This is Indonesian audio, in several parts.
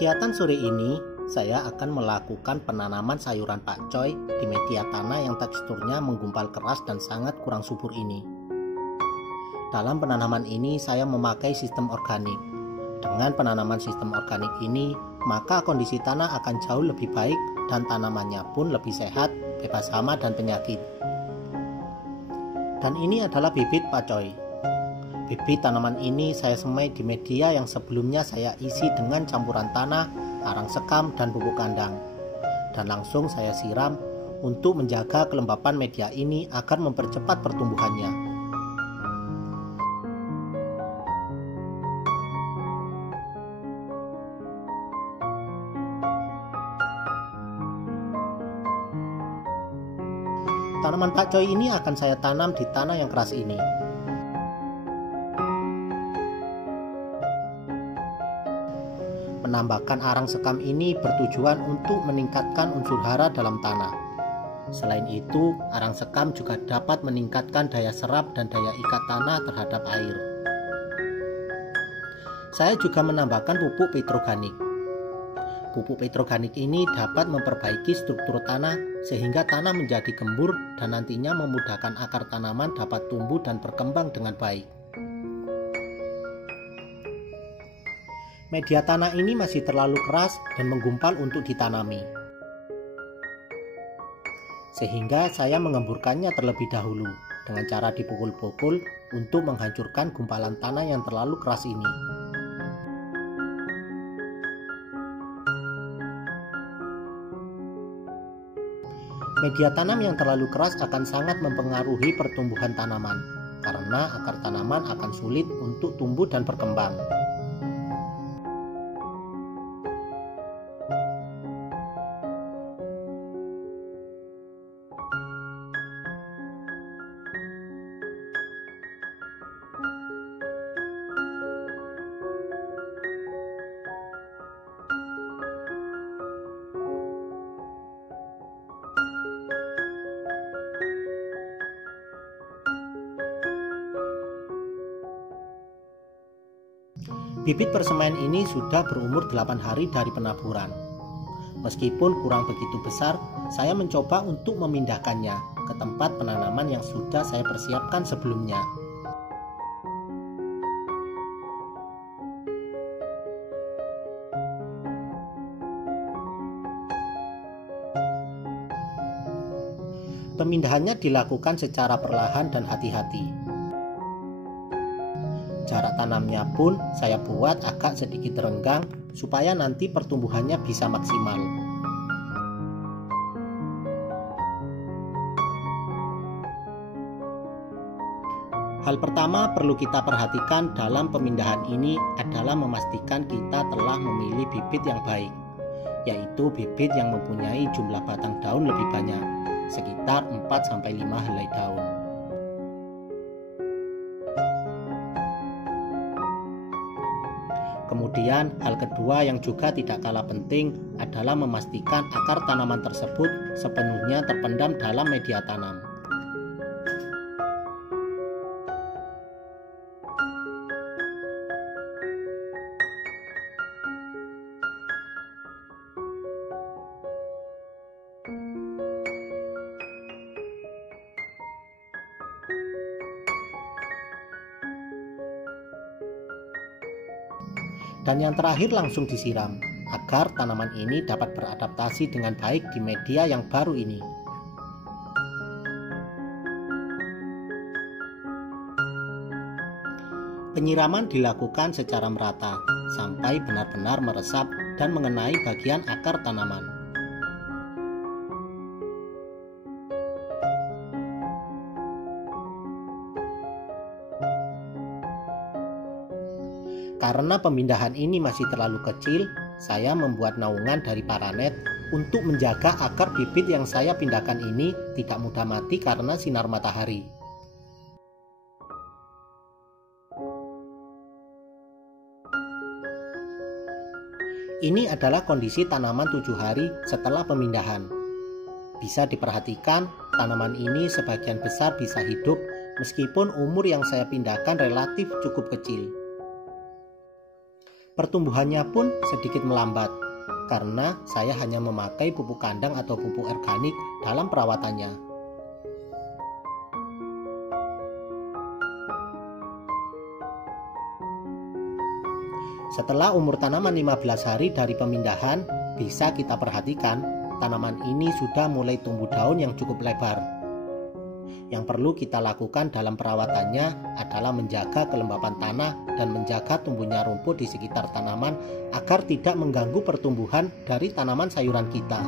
kegiatan sore ini, saya akan melakukan penanaman sayuran pakcoy di media tanah yang teksturnya menggumpal keras dan sangat kurang subur ini. Dalam penanaman ini, saya memakai sistem organik. Dengan penanaman sistem organik ini, maka kondisi tanah akan jauh lebih baik dan tanamannya pun lebih sehat, bebas hama dan penyakit. Dan ini adalah bibit pakcoy. Bibit tanaman ini saya semai di media yang sebelumnya saya isi dengan campuran tanah, arang sekam, dan pupuk kandang. Dan langsung saya siram untuk menjaga kelembapan media ini agar mempercepat pertumbuhannya. Tanaman pakcoy ini akan saya tanam di tanah yang keras ini. Menambahkan arang sekam ini bertujuan untuk meningkatkan unsur hara dalam tanah. Selain itu, arang sekam juga dapat meningkatkan daya serap dan daya ikat tanah terhadap air. Saya juga menambahkan pupuk petroganik. Pupuk petroganik ini dapat memperbaiki struktur tanah sehingga tanah menjadi gembur dan nantinya memudahkan akar tanaman dapat tumbuh dan berkembang dengan baik. Media tanah ini masih terlalu keras dan menggumpal untuk ditanami. Sehingga saya mengemburkannya terlebih dahulu dengan cara dipukul-pukul untuk menghancurkan gumpalan tanah yang terlalu keras ini. Media tanam yang terlalu keras akan sangat mempengaruhi pertumbuhan tanaman, karena akar tanaman akan sulit untuk tumbuh dan berkembang. Bibit persemaian ini sudah berumur 8 hari dari penaburan. Meskipun kurang begitu besar, saya mencoba untuk memindahkannya ke tempat penanaman yang sudah saya persiapkan sebelumnya. Pemindahannya dilakukan secara perlahan dan hati-hati. Jarak tanamnya pun saya buat agak sedikit renggang supaya nanti pertumbuhannya bisa maksimal. Hal pertama perlu kita perhatikan dalam pemindahan ini adalah memastikan kita telah memilih bibit yang baik, yaitu bibit yang mempunyai jumlah batang daun lebih banyak, sekitar 4-5 helai daun. Kemudian, hal kedua yang juga tidak kalah penting adalah memastikan akar tanaman tersebut sepenuhnya terpendam dalam media tanam. Dan yang terakhir langsung disiram, agar tanaman ini dapat beradaptasi dengan baik di media yang baru ini. Penyiraman dilakukan secara merata, sampai benar-benar meresap dan mengenai bagian akar tanaman. Karena pemindahan ini masih terlalu kecil, saya membuat naungan dari paranet untuk menjaga akar bibit yang saya pindahkan ini tidak mudah mati karena sinar matahari. Ini adalah kondisi tanaman 7 hari setelah pemindahan. Bisa diperhatikan, tanaman ini sebagian besar bisa hidup meskipun umur yang saya pindahkan relatif cukup kecil. Pertumbuhannya pun sedikit melambat karena saya hanya memakai pupuk kandang atau pupuk organik dalam perawatannya. Setelah umur tanaman 15 hari dari pemindahan, bisa kita perhatikan tanaman ini sudah mulai tumbuh daun yang cukup lebar. Yang perlu kita lakukan dalam perawatannya adalah menjaga kelembapan tanah dan menjaga tumbuhnya rumput di sekitar tanaman agar tidak mengganggu pertumbuhan dari tanaman sayuran kita.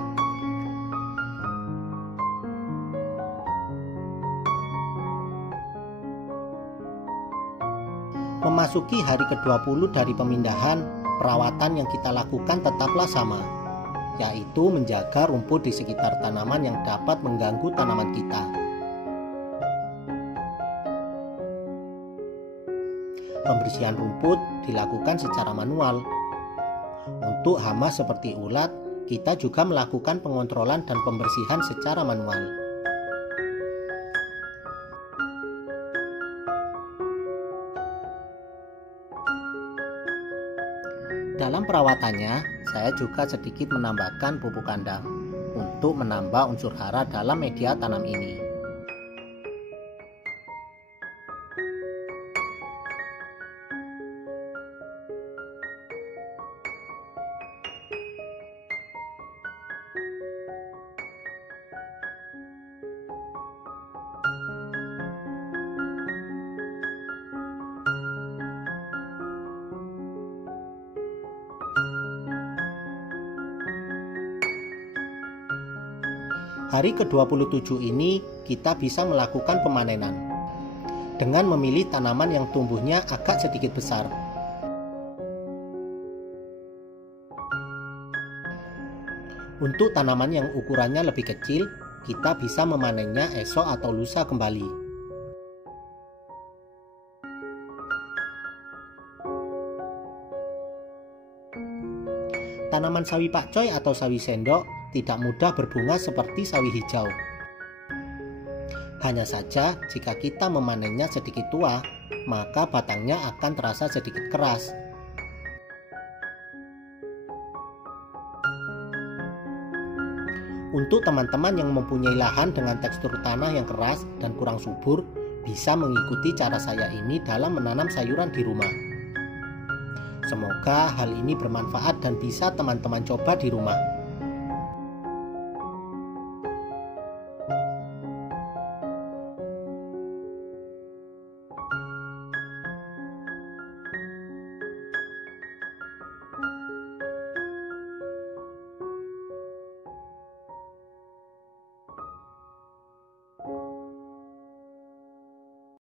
Memasuki hari ke-20 dari pemindahan, perawatan yang kita lakukan tetaplah sama, yaitu menjaga rumput di sekitar tanaman yang dapat mengganggu tanaman kita. Pembersihan rumput dilakukan secara manual. Untuk hama seperti ulat, kita juga melakukan pengontrolan dan pembersihan secara manual. Dalam perawatannya, saya juga sedikit menambahkan pupuk kandang untuk menambah unsur hara dalam media tanam ini. Hari ke-27 ini kita bisa melakukan pemanenan dengan memilih tanaman yang tumbuhnya agak sedikit besar. Untuk tanaman yang ukurannya lebih kecil, kita bisa memanennya esok atau lusa kembali. Tanaman sawi pakcoy atau sawi sendok tidak mudah berbunga seperti sawi hijau. Hanya saja jika kita memanennya sedikit tua, maka batangnya akan terasa sedikit keras. Untuk teman-teman yang mempunyai lahan dengan tekstur tanah yang keras dan kurang subur, bisa mengikuti cara saya ini dalam menanam sayuran di rumah. Semoga hal ini bermanfaat dan bisa teman-teman coba di rumah.